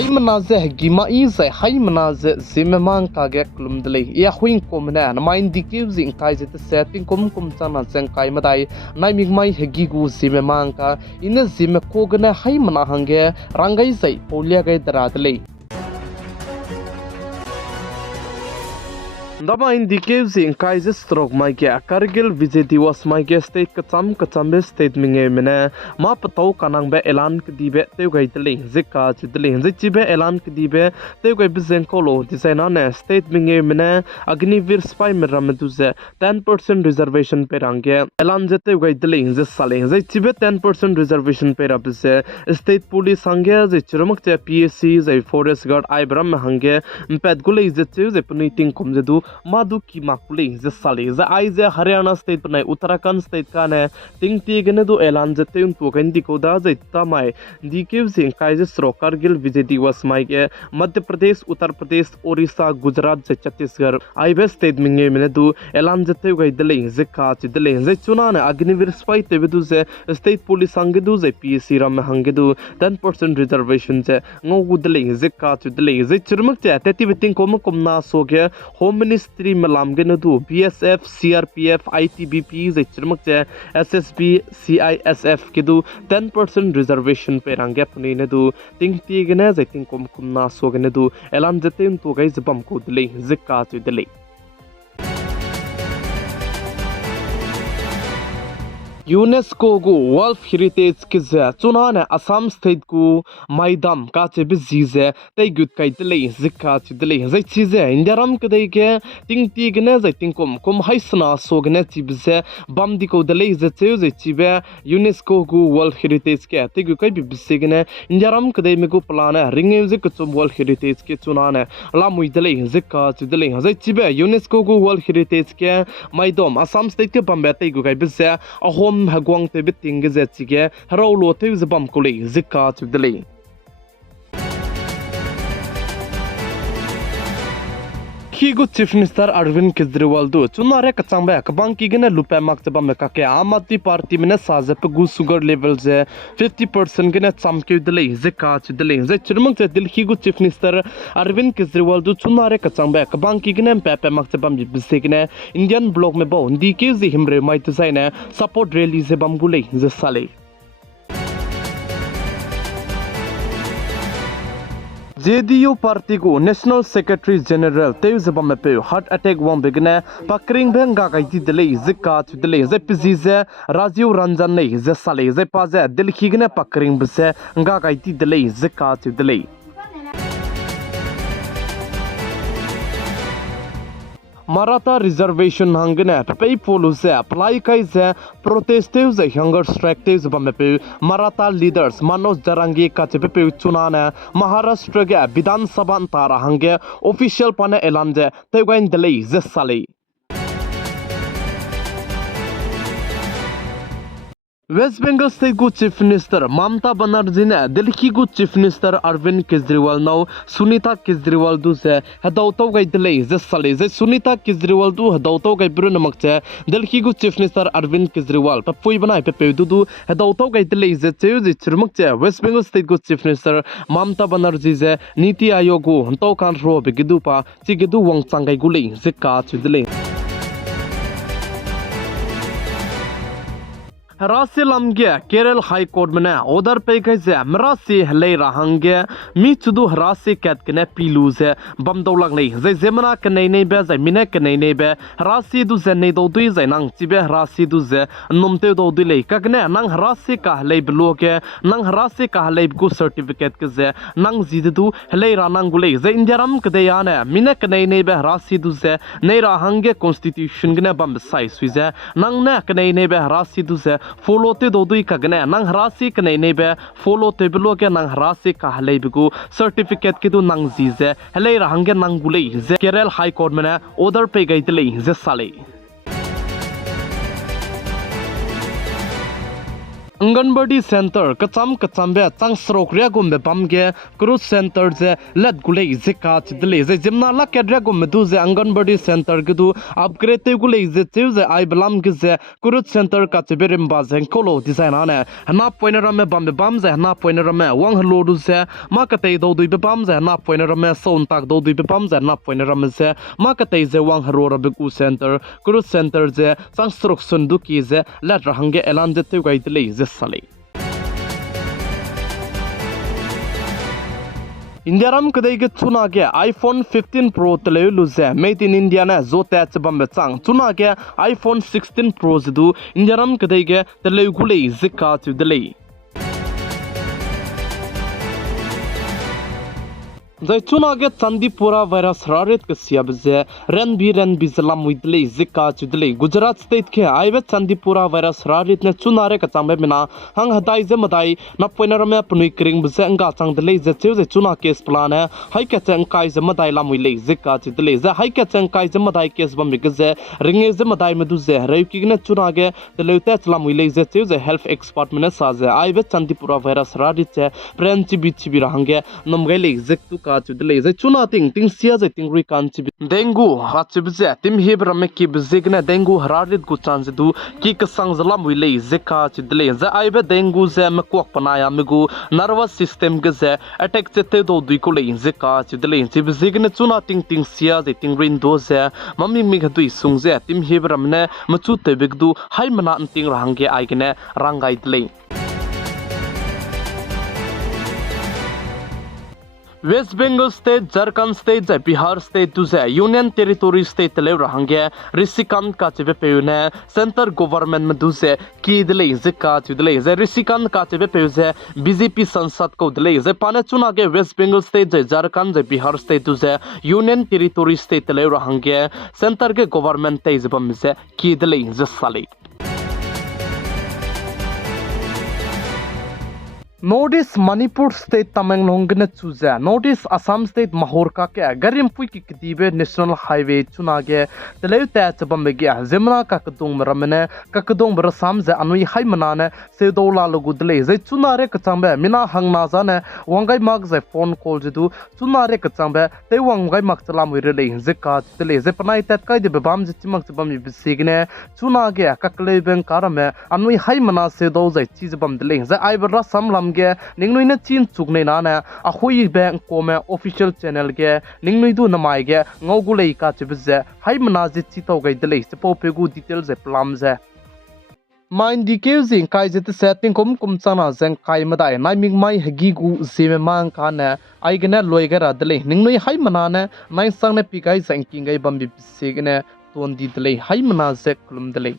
hai manaze gima izai hai manaze zimemang kage klumdlei ya huing komna na main dikiu zing kai zet setting kom chana chang kai madai nai migmai hegi gu zimemang ka ina zime kogna hai mana hange rangai zai polia gai daradlei Dama in dikevs in Kaiser stroke my ge Kargil visit was my guest state kacham state minge mene ma patau kanang be elan kdibe teu gai tele zika chidle zichibe elan kdibe teu gai bizen kolo designa ne state minge mene agnivir spy merameduze 10% reservation perange elan jete gai tele zisale zichibe 10% reservation perabse state police hange zichrumak che PSC zai forest guard ibram hange pet gule zichu ze puniting komjedu Madu ki makuli ze sali ze ai ze Haryana state panai Uttarakhand state ka ne ting ti gene do elan je te un to kan di ko da ze tamai di ke sing kai je sro Kargil vijay was mai ke Madhya Pradesh Uttar Pradesh Orissa Gujarat ze Chhattisgarh ai be state minge mene du elan je te gai dele ze ka chi dele ze chuna ne agnivir spy te du ze state police hange du ze PSC ram hange du 10% reservation je ngo gu dele ze ka chi dele ze churmak che te ti biting kom na so ge home Ministry malamgena du BSF CRPF ITBP ze chirmak che SSB CISF ke du 10% reservation pe rangge pune ne du ting ti gena ze ting kom na so gena du elan jete un to gai zbam ko dile zikka tu dile UNESCO gu World Heritage ki ze chuna ne Assam state gu maidam ka che bi zize tai gut kai tele zikka chi dele zai chi ze indiaram ke dei ke ting ti gne zai ting kom haisna so gne chi bize bam di ko dele ze che ze chi be UNESCO gu World Heritage ke tai gu kai bi bise gne indiaram ke dei me gu plan ringe ze ke chum World Heritage ke chuna ne la mui dele zikka chi dele zai chi be UNESCO gu World Heritage ke maidom Assam state ke bambe tai gu kai bize a home hagwang te biting ge zechige harolo te zbam kuli zikka chudle Higu Chief Minister Arvind Kejriwal du chunare kachangba kabang ki gene lupa mak chaba me ka ke Aam Aadmi Party mene saje pe gu sugar level je 50% gene chamke dile zikka chudle ze chirmang che dil higu Chief Minister Arvind Kejriwal du chunare kachangba kabang ki gene pe mak chaba mi bisekne Indian bloc me bo ndi ke ze himre mai tu zaine support rally ze bambule ze sale JDU party को National Secretary General तेव जबम पे heart attack वम बिगने पकरिंग बेंगा गाइती दले जिका दले जे पिजीजे राजीव रंजन ने जे साले जे पाजे दिल खिगने पकरिंग बसे गा गाइती दले जिका दले Maratha reservation hangane pay police apply kai ze protestives ze hunger strike te zbamepe Maratha leaders Manoj Jarangi ka chepe chunane Maharashtra ge Vidhan Sabha tara hange official pane elan je te gain delay ze sale West Bengal State gu Chief Minister Mamata Banerjee ne Delhi gu Chief Minister Arvind Kejriwal now Sunita Kejriwal du se hadautaw gai delay ze sale ze Sunita Kejriwal du hadautaw gai bru namak che Delhi gu Chief Minister Arvind Kejriwal pa pui banai pe du hadautaw gai delay ze che ze chirmak che West Bengal State gu Chief Minister Mamata Banerjee ze Niti Aayog gu hantau kan ro be gidu pa chi gidu wang changai gulei ze ka chu delay Rasi lamge Kerala High Court mene order pe kaise mrasi hle rahange mi chudu rasi kat kene pilu ze bam dawlang nei zai zemana kanai nei be zai mine kanai nei be rasi du ze nei do dui zai nang chibe rasi du ze nomte do dui lei kakne nang rasi ka hle blo ke nang rasi ka hle gu certificate ke ze nang zidu hle ranang gulei zai indiaram kde yana mine kanai nei be rasi du ze nei rahange constitution gne bam sai suize nang na kanai nei be rasi du ze follow te do dui kagne nang rasi kanai nei be follow te blo ke nang rasi ka halei bigu certificate ke du nang zize halei rahange nang gulei ze Kerala High Court mena order pe gai dile ze sale Anganbadi Center kacham be chang srok ria gum be bamge Kurut Center je let gule zika chidle je jimna la kedra gum du je Anganbadi Center gdu upgrade te gule je chew je I blam ge je Kurut Center ka chiberim ba jeng kolo design ane hana pointer me bam je hana pointer me wang hlo du je ma ka te do du be bam je hana pointer me son tak do du be bam je hana pointer me je ma ka te je wang hro ra be ku center Kurut Center je chang srok sun du ki je let rahange elan je te gai dle je sale Indiaram kadai ke chuna ke iPhone 15 Pro tele luze made in India na zo ta chabam chang chuna ke iPhone 16 Pro du Indiaram kadai ke tele gule zika chu dele Zai chuna ke Chandipura virus rarit ke siabze ren bi zalam widle zika chudle Gujarat state ke aibe Chandipura virus rarit ne chunare ka changbe mina hang hadai je madai na poiner me punui kring bze anga changdle je cheu je chuna case plan hai hai ka chang kai je madai lam wile zika chudle je hai ka chang kai je madai case bam ge ringe je madai me du je reu ki ne chuna ge teleuta chlam wile je cheu je health expert mena sa je aibe Chandipura virus rarit che prenchi bichi bi rahange nomgele zektu chudle je chuna ting sia je ting ri kan chi dengu ha chibje tim hebra me ki bzigne dengu hararit gu chance du ki ka sang zalam wi le zeka chidle je aibe dengu je me kok panaya me gu nervous system ge je attack che te do du ko le zeka chidle chi bzigne chuna ting sia je ting rin do je mami mi gadu sung je tim hebra me machu te begdu hai mana ting rahangge aigne rangai dle West Bengal State, Jharkhand State, Bihar State, Union Territory State le rahange Risikant ka chebe peune center government में दूसरे की दिले जिका चुदले जे रिसिकन का चebe पेउजे BJP संसद को दिले जे पाने चुना के वेस्ट बंगाल स्टेट जे झारखंड जे बिहार स्टेट दूसरे यूनियन टेरिटोरी स्टेट ले rahange center के गवर्नमेंट ते जबम जे की दिले जे साले Northeast Manipur State Tamenglong ne chuza Northeast Assam State Mahorka ke Garimpui ki kitibe National Highway chunage teleu ta chabambe ge Zemna ka kadung maramene ka kadung brasam ze anui hai manane se dola lugudle ze chunare kachangbe mina hangna jane wangai mag ze phone call jedu chunare kachangbe te wangai mag chalam wirele ze ka tele ze panai tat kai de bam je chimak chabam bisigne chunage kakle ben karame anui hai mana se do ze chiz bam dele ze ai bra samlam ge ningnui na chin chuknei na na Ahuibe Kuame official channel ge ningnui du namai ge ngogulei ka chibze hai manaji chito gai dele sepo pegu details e plam ze Mind dikeu kai jete setting kum chana jeng kai madai nai ming mai hagi gu Zeme mang ka na ai gena loigara dele ningnui hai mana na nai sang ne pikai jeng king gai bam bi sig ne ton di dele hai mana ze klum dele